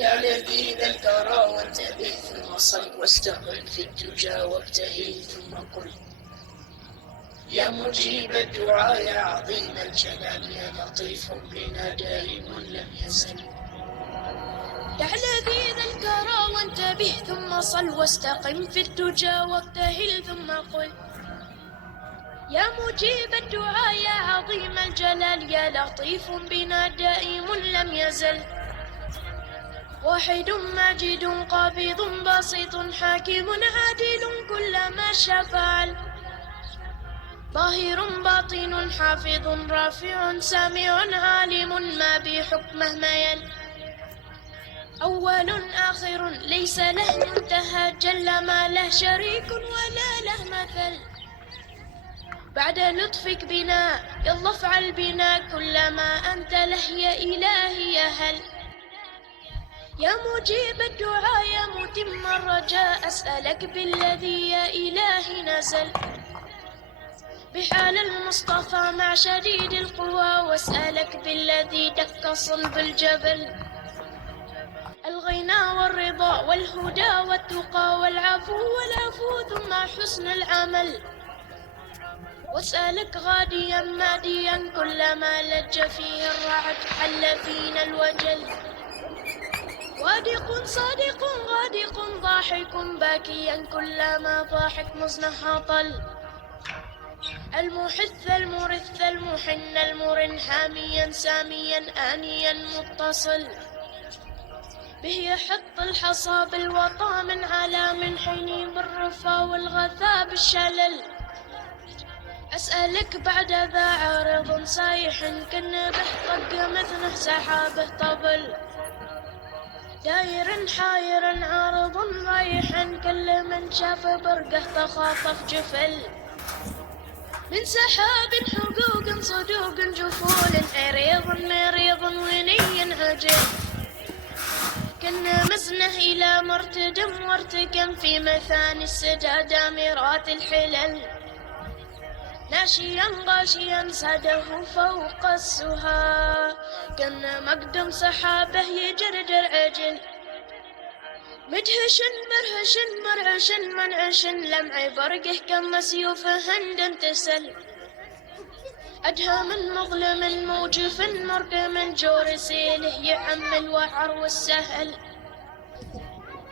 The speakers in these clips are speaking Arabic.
يا لذيذ الثرى وانتبه ثم صل واستقم في الدجى وابتهل ثم قل يا مجيب الدعاء يا عظيم الجلال يا لطيف بنا دائم لم يزل. يا لذيذ الثرى وانتبه ثم صل واستقم في الدجى وابتهل ثم قل يا مجيب الدعاء يا عظيم الجلال يا لطيف بنا دائم لم يزل. واحد ماجد قابض بسيط حاكم عادل كل ما شاء فعل ظاهر باطن حافظ رافع سامع عالم ما بحكمه ميل أول آخر ليس له منتهى جل ما له شريك ولا له مثل. بعد لطفك بنا يلا افعل بنا كل ما أنت له يا إلهي يا هل. يا مجيب الدعاء يا متم الرجاء أسألك بالذي يا إلهي نزل بحال المصطفى مع شديد القوى واسألك بالذي دك صلب الجبل الغنى والرضا والهدى والتقى والعفو ثم حسن العمل واسألك غاديا ماديا كلما لج فيه الرعد حل فينا الوجل وادق صادق غادق ضاحك باكيا كلما ضاحك مزنها طل المحث المرث المحن المرن حاميا ساميا آنيا متصل به يحط الحصى بالوطى من على من حين بالرفا والغثاء بالشلل. أسألك بعد ذا عارض صايح كالنبح طق مثله سحابه طبل داير حاير عارض رايح كل من شاف برقه تخاطف جفل من سحاب حقوق صدوق جفول عريض مريض وني عجل كنا مزنه إلى مرتدم وارتكم في مثاني السدى دامرات الحلل ناشيا غاشيا ساده فوق السها كنا مقدم سحابه يجردر عجل مدهش مرهش مرعش منعش لمع برقه كم سيوفه هند تسل أدهى من مظلم موجف مرقم جور سيله يعم الوعر والسهل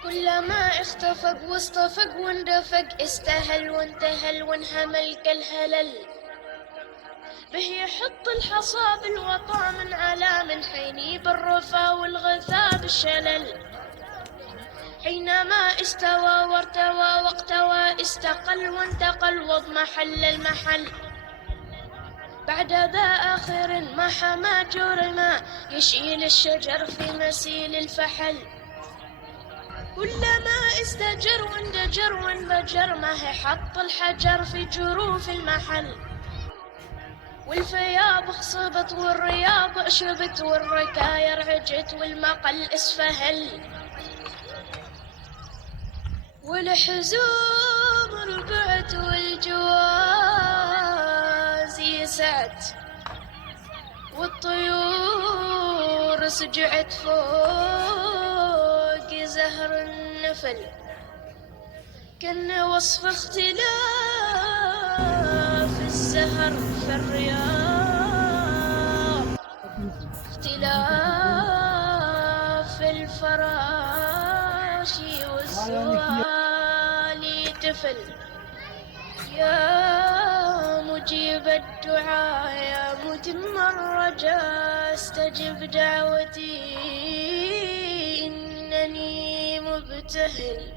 كلما اختفق واصطفق واندفق استهل وانتهل وانهمل كالهلل به يحط الحصى بالوطى من على من حيني بالرفا والغثاء بالشلل حينما استوى وارتوى واقتوى استقل وانتقل واضمحل المحل بعد ذا آخر ما حما جرما يشيل الشجر في مسيل الفحل كلما استجر واندجر وانبجر ما هي حط الحجر في جروف المحل والفياض خصبت والرياض أشبت والركاير عجت والمقل اسفهل والحزوم ربعت والجواز يسعت والطيور سجعت فوق زهر النفل كان وصف اختلاف الزهر في الرياض اختلاف الفراش والزوال تفل يا مجيب الدعاء يا متم الرجاء استجب دعوتي إنني مبتهل